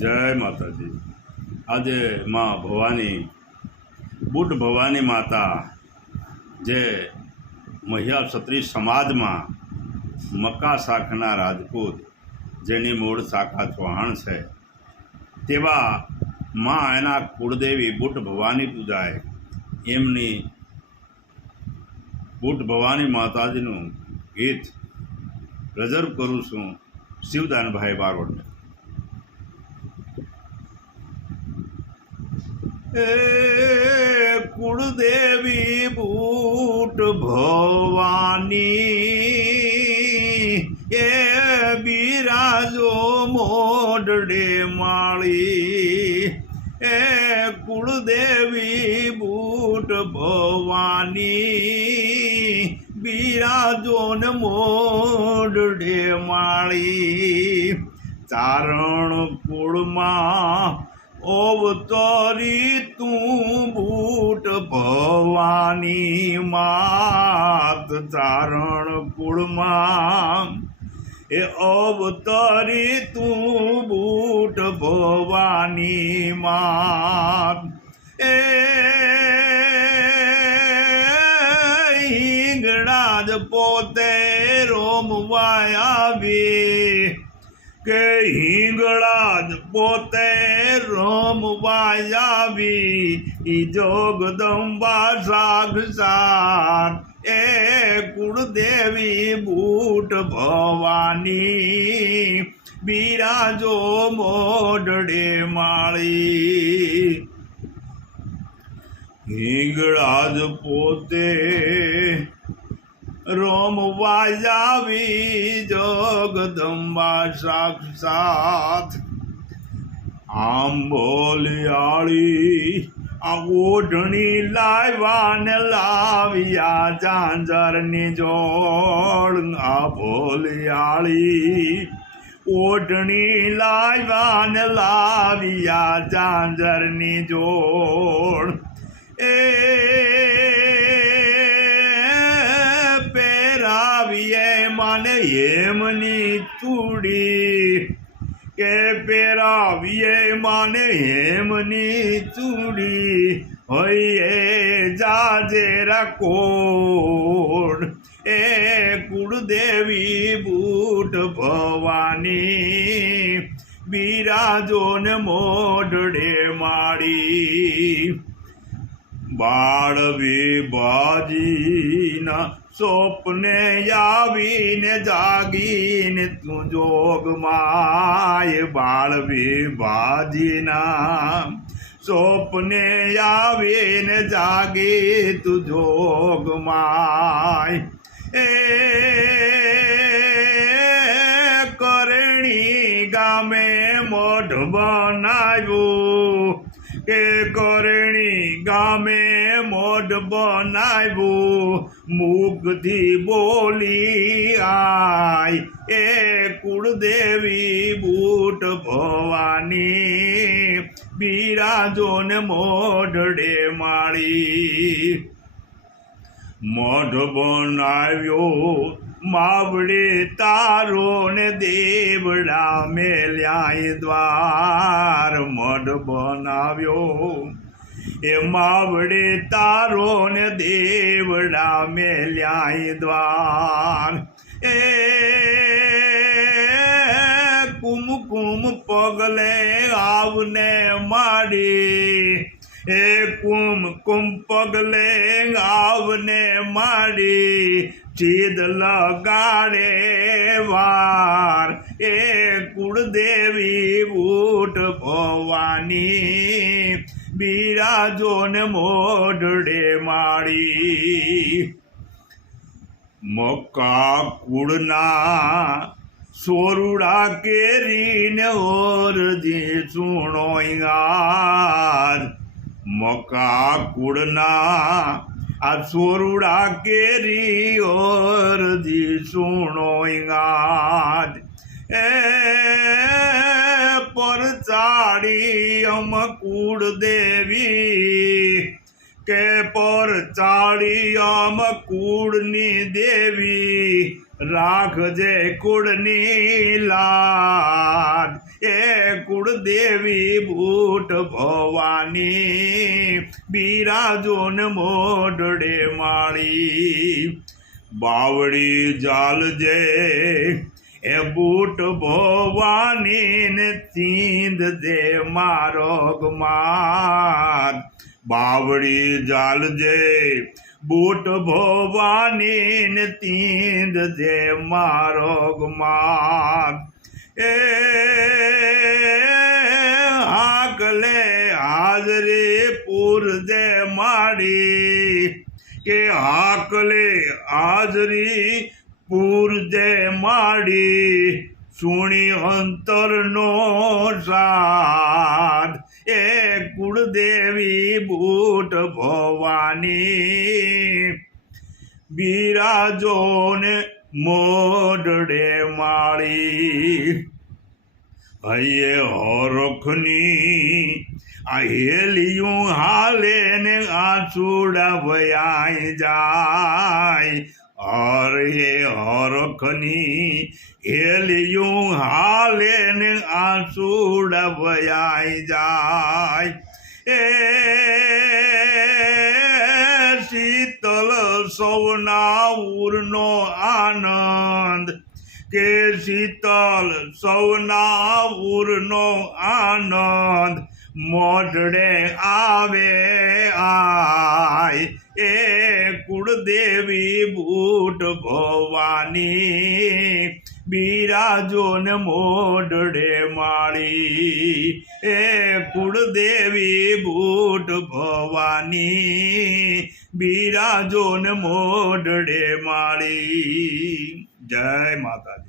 જય માતાજી. આજે માં ભવાની બુટ ભવાની માતા જે મહિયા ક્ષત્રિય સમાજમાં મક્કા શાખના રાજપૂત, જેની મૂળ શાખા ચૌહાણ છે, તેવા માં એના કુળદેવી બુટ ભવાની પૂજાય. એમની બુટ ભવાની માતાજીનું ગીત રજર્વ કરું છું. શિવદાનભાઈ બારોટ. કુળદેવી બૂટ ભવાની, એ બિરાજો મોઢડે માળી, એ કુળદેવી બૂટ ભવાની બિરાજો ને મોઢડે માળી. ચારણ કુળમાં અવતરી તું બૂટ ભવાની માત ચારણ કુળમાં. એ અવતરી તું બૂટ ભવાની માત. એ હિંગળા જ પોતે રોમવાય આવી. કે હિંગળા જ પોતે ઈ જોગદંબા સાક્ષાત એ કુળદેવી બૂટ ભવાની, બિરાજો મોઢડે માળી. હિંગળા જ પોતે રોમ વાજાવી જગદંબા સાક્ષાત આમ બોલિયાળી આ ઓઢણી લાવ્યા ને લાવ્યા ઝાંઝરની જોડ. આ ભોલિયાળી ઓઢણી લાવ્યા ને લાવ્યા ઝાંઝરની જોડ. એ પેરાવીએ મને હેમની ચૂડી. કે પેરાવીએ માને હેમની ચૂડી. હોઈએ જાજેરા કોડ. એ કુળદેવી બૂટ ભવાની. બિરાજોને મોઢડે માડી. બાળ બાજીના સ્વપ્ને આવીને જાગીને તું જોગમાય બાળ બાજીના સ્વપ્ને આવીને જાગી તું જોગમાય એ કરણી ગામે મોઢ બનાવ્યું. કે કરણી ગામે મોઢ બનાવ્યું મુખથી બોલી આય. એ કુળદેવી બૂટ ભવાની, બિરાજોને મોઢડે માળી. મોઢ બનાવ્યો માવડે તારો ને દેવડા મેલ્યા દ્વાર મઢ બનાવ્યો. એ માવડે તારો ને દેવડા મેલ્યા દ્વાર. એ કુમકુમ પગલે આવને માડી. એ કુમ કુમ પગલે આવને માડી. ચીદ લગાડે વાર. એ કુળદેવી બૂટ ભવાની. બિરાજો મોઢડે માળી. મક્કા કુળના સોરુડા કેરીને ઓરજી સુણો મકા કુળના આ સોરુડા કેરી ઓરજી સુણો ગાજ એ પર ચાડી અમ કુળ દેવી. કે પર ચાળિયામ કુળની દેવી. રાખજે કુળની લાડ એ કુળદેવી બૂટ ભવાની, બિરાજોન મોઢડે માળી. બાવડી જાલ જે એ બૂટ ભવાની ને તીંદ દે મારો માર બાવડી જાલ જે બૂટ ભવાની ને તીંદ દે મારો માર એ માડી કે હાકલે હાજરી પૂર દે માડી. સુણી અંતરનો સાદ. એ કુળદેવી બૂટ ભવાની. બિરાજોને મોઢડે માળી. હૈયે હરખની આ હેલિયું હાલે ને આંસુડા વયાઈ જાય. હરે હરખની હેલિયું હાલે ને આંસુડા વયાઈ જાય. એ શીતલ સૌના ઉરનો આનંદ. કે શીતલ સૌના ઉરનો આનંદ. મોઢડે આવે આય. એ કુળદેવી બૂટ ભવાની બિરાજો ને મોઢડે માળી. એ કુળદેવી બૂટ ભવાની બિરાજો ને મોઢડે માળી. જય માતાજી.